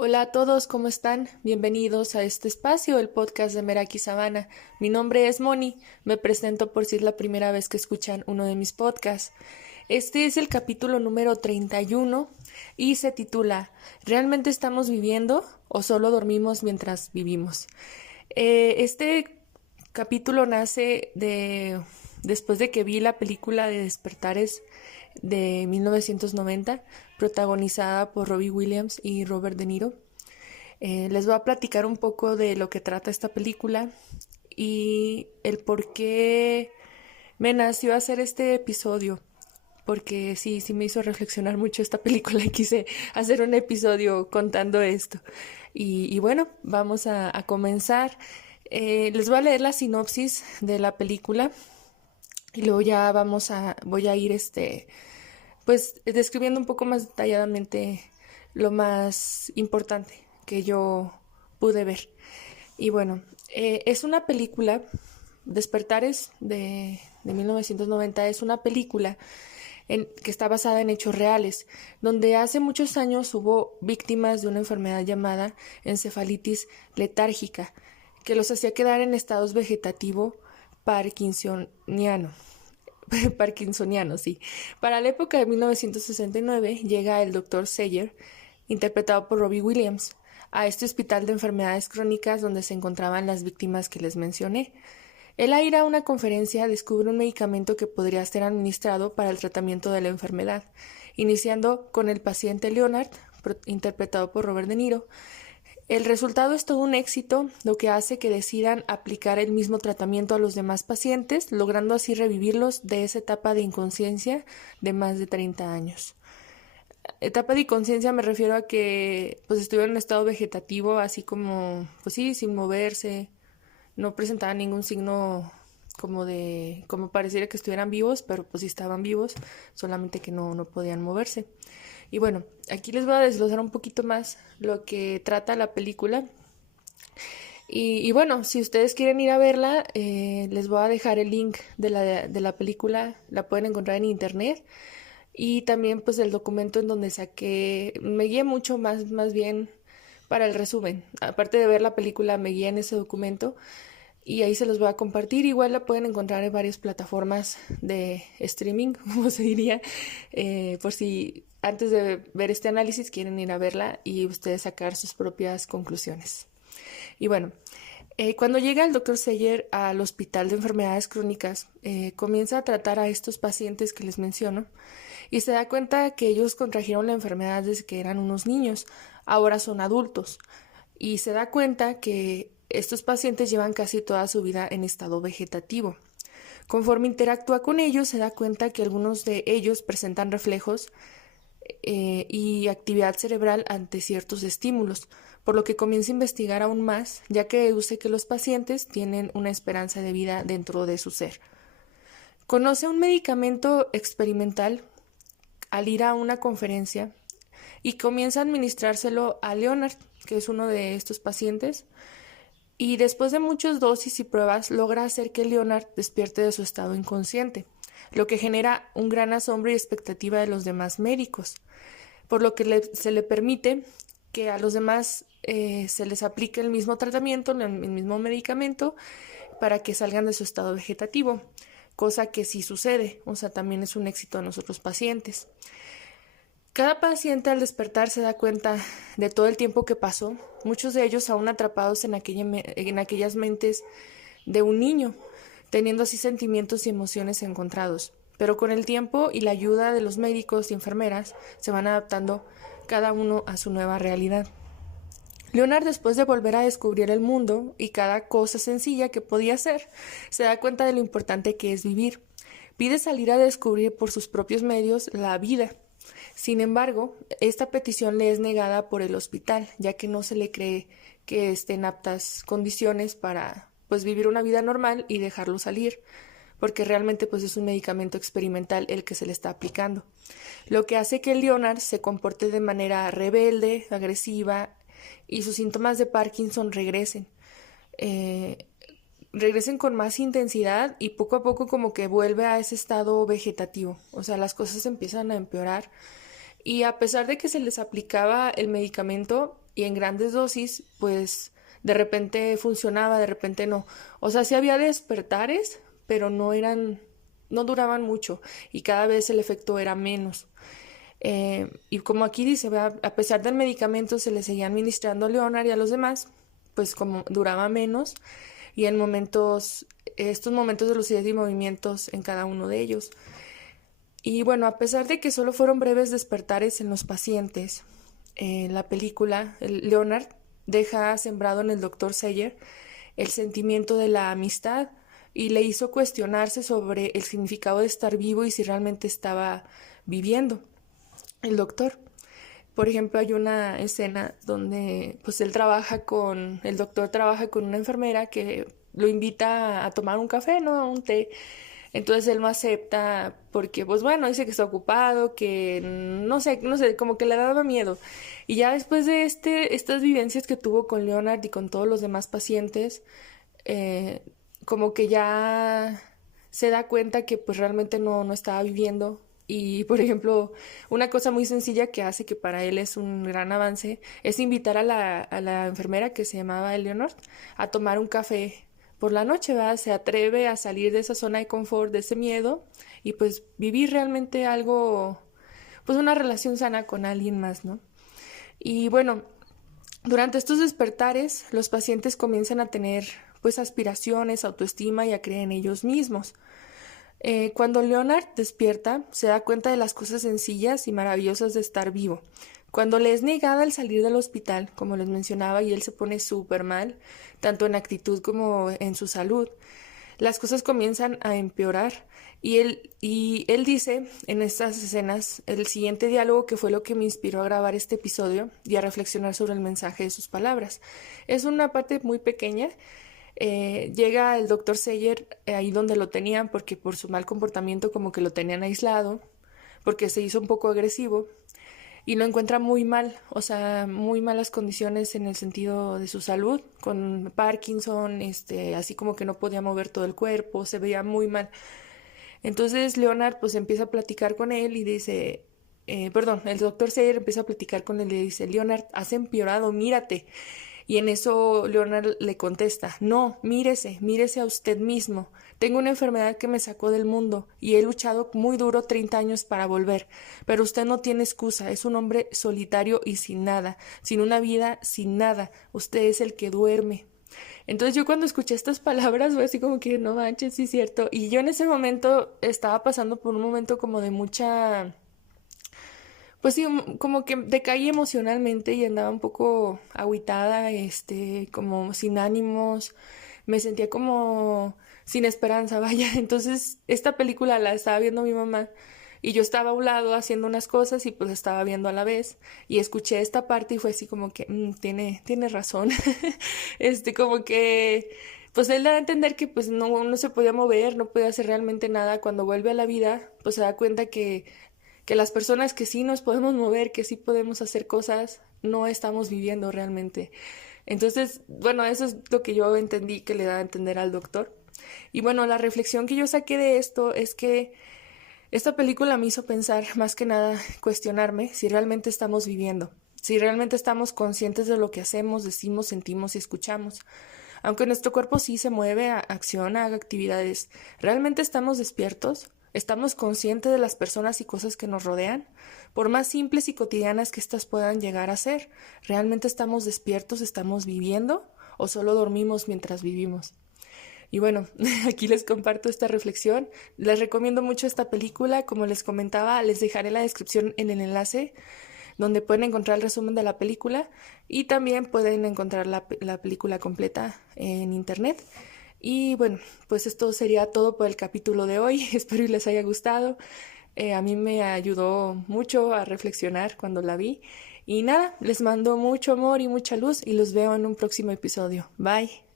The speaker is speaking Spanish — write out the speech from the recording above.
Hola a todos, ¿cómo están? Bienvenidos a este espacio, el podcast de Meraki Sabana. Mi nombre es Moni, me presento por si es la primera vez que escuchan uno de mis podcasts. Este es el capítulo número 31 y se titula ¿Realmente estamos viviendo o solo dormimos mientras vivimos? Este capítulo nace después de que vi la película de Despertares de 1990, protagonizada por Robbie Williams y Robert De Niro. Les voy a platicar un poco de lo que trata esta película y el por qué me nació hacer este episodio, porque sí me hizo reflexionar mucho esta película y quise hacer un episodio contando esto. Y bueno, vamos a comenzar. Les voy a leer la sinopsis de la película y luego ya voy a ir pues describiendo un poco más detalladamente lo más importante que yo pude ver. Y bueno, es una película, Despertares de 1990, es una película que está basada en hechos reales, donde hace muchos años hubo víctimas de una enfermedad llamada encefalitis letárgica, que los hacía quedar en estados vegetativo parkinsoniano. Parkinsoniano, sí. Para la época de 1969 llega el Dr. Sayer, interpretado por Robbie Williams, a este hospital de enfermedades crónicas donde se encontraban las víctimas que les mencioné. Él al ir a una conferencia descubre un medicamento que podría ser administrado para el tratamiento de la enfermedad, iniciando con el paciente Leonard, interpretado por Robert De Niro. El resultado es todo un éxito, lo que hace que decidan aplicar el mismo tratamiento a los demás pacientes, logrando así revivirlos de esa etapa de inconsciencia de más de 30 años. Etapa de inconsciencia me refiero a que pues estuvieron en un estado vegetativo, así como, pues sí, sin moverse, no presentaban ningún signo como pareciera que estuvieran vivos, pero pues sí estaban vivos, solamente que no podían moverse. Y bueno, aquí les voy a desglosar un poquito más lo que trata la película. Y bueno, si ustedes quieren ir a verla, les voy a dejar el link de la película, la pueden encontrar en internet. Y también pues el documento en donde saqué, me guié mucho más bien para el resumen. Aparte de ver la película, me guié en ese documento y ahí se los voy a compartir. Igual la pueden encontrar en varias plataformas de streaming, como se diría, por si antes de ver este análisis quieren ir a verla y ustedes sacar sus propias conclusiones. Y bueno, cuando llega el doctor Sayer al Hospital de Enfermedades Crónicas, comienza a tratar a estos pacientes que les menciono y se da cuenta que ellos contrajeron la enfermedad desde que eran unos niños, ahora son adultos, y se da cuenta que estos pacientes llevan casi toda su vida en estado vegetativo. Conforme interactúa con ellos, se da cuenta que algunos de ellos presentan reflejos y actividad cerebral ante ciertos estímulos, por lo que comienza a investigar aún más, ya que deduce que los pacientes tienen una esperanza de vida dentro de su ser. Conoce un medicamento experimental al ir a una conferencia y comienza a administrárselo a Leonard, que es uno de estos pacientes, y después de muchas dosis y pruebas logra hacer que Leonard despierte de su estado inconsciente, lo que genera un gran asombro y expectativa de los demás médicos, por lo que se le permite que a los demás se les aplique el mismo tratamiento, el mismo medicamento, para que salgan de su estado vegetativo, cosa que sí sucede, o sea, también es un éxito en los otros pacientes. Cada paciente al despertar se da cuenta de todo el tiempo que pasó, muchos de ellos aún atrapados en aquellas mentes de un niño, teniendo así sentimientos y emociones encontrados. Pero con el tiempo y la ayuda de los médicos y enfermeras se van adaptando cada uno a su nueva realidad. Leonard, después de volver a descubrir el mundo y cada cosa sencilla que podía hacer, se da cuenta de lo importante que es vivir. Pide salir a descubrir por sus propios medios la vida. Sin embargo, esta petición le es negada por el hospital, ya que no se le cree que esté en aptas condiciones para pues vivir una vida normal y dejarlo salir, porque realmente pues es un medicamento experimental el que se le está aplicando, lo que hace que Leonard se comporte de manera rebelde, agresiva y sus síntomas de Parkinson regresen con más intensidad y poco a poco como que vuelve a ese estado vegetativo, o sea, las cosas empiezan a empeorar y a pesar de que se les aplicaba el medicamento, y en grandes dosis, pues de repente funcionaba, de repente no. O sea, sí había despertares, pero no duraban mucho y cada vez el efecto era menos. Y como aquí dice, a pesar del medicamento se le seguía administrando a Leonard y a los demás, pues como duraba menos y estos momentos de lucidez y movimientos en cada uno de ellos. Y bueno, a pesar de que solo fueron breves despertares en los pacientes, en la película, Leonard deja sembrado en el doctor Sayer el sentimiento de la amistad y le hizo cuestionarse sobre el significado de estar vivo y si realmente estaba viviendo el doctor. Por ejemplo, hay una escena donde pues el doctor trabaja con una enfermera que lo invita a tomar un café, ¿no? Un té. Entonces él no acepta porque, pues bueno, dice que está ocupado, que no sé, como que le daba miedo. Y ya después de estas vivencias que tuvo con Leonard y con todos los demás pacientes, como que ya se da cuenta que pues realmente no estaba viviendo. Y, por ejemplo, una cosa muy sencilla que hace que para él es un gran avance es invitar a la enfermera que se llamaba Eleanor a tomar un café por la noche, ¿va? Se atreve a salir de esa zona de confort, de ese miedo y pues vivir realmente algo, pues una relación sana con alguien más, ¿no? Y bueno, durante estos despertares los pacientes comienzan a tener pues aspiraciones, autoestima y a creer en ellos mismos. Cuando Leonard despierta, se da cuenta de las cosas sencillas y maravillosas de estar vivo. Cuando le es negada al salir del hospital, como les mencionaba, y él se pone súper mal, tanto en actitud como en su salud, las cosas comienzan a empeorar. Y él dice en estas escenas el siguiente diálogo que fue lo que me inspiró a grabar este episodio y a reflexionar sobre el mensaje de sus palabras. Es una parte muy pequeña. Llega el doctor Sayer ahí donde lo tenían porque por su mal comportamiento como que lo tenían aislado, porque se hizo un poco agresivo y lo encuentra muy mal, o sea, muy malas condiciones en el sentido de su salud, con Parkinson, así como que no podía mover todo el cuerpo, se veía muy mal. Entonces Leonard pues empieza a platicar con él y dice, el doctor Sayer empieza a platicar con él y le dice, Leonard, has empeorado, mírate. Y en eso Leonard le contesta, no, mírese a usted mismo. Tengo una enfermedad que me sacó del mundo y he luchado muy duro 30 años para volver. Pero usted no tiene excusa, es un hombre solitario y sin nada, sin una vida, sin nada. Usted es el que duerme. Entonces yo cuando escuché estas palabras fue así como que no manches, sí es cierto. Y yo en ese momento estaba pasando por un momento como de mucha, pues sí, como que decaí emocionalmente y andaba un poco agüitada, como sin ánimos, me sentía como sin esperanza, vaya. Entonces, esta película la estaba viendo mi mamá y yo estaba a un lado haciendo unas cosas y pues estaba viendo a la vez y escuché esta parte y fue así como que tiene razón. Como que pues él da a entender que pues no se podía mover, no podía hacer realmente nada. Cuando vuelve a la vida, pues se da cuenta que las personas que sí nos podemos mover, que sí podemos hacer cosas, no estamos viviendo realmente. Entonces, bueno, eso es lo que yo entendí que le da a entender al doctor. Y bueno, la reflexión que yo saqué de esto es que esta película me hizo pensar, más que nada, cuestionarme si realmente estamos viviendo, si realmente estamos conscientes de lo que hacemos, decimos, sentimos y escuchamos. Aunque nuestro cuerpo sí se mueve, acciona, haga actividades, ¿realmente estamos despiertos? ¿Estamos conscientes de las personas y cosas que nos rodean? Por más simples y cotidianas que éstas puedan llegar a ser, ¿realmente estamos despiertos, estamos viviendo o solo dormimos mientras vivimos? Y bueno, aquí les comparto esta reflexión. Les recomiendo mucho esta película. Como les comentaba, les dejaré en la descripción en el enlace donde pueden encontrar el resumen de la película y también pueden encontrar la película completa en internet. Y bueno, pues esto sería todo por el capítulo de hoy. Espero y les haya gustado. A mí me ayudó mucho a reflexionar cuando la vi. Y nada, les mando mucho amor y mucha luz y los veo en un próximo episodio. Bye.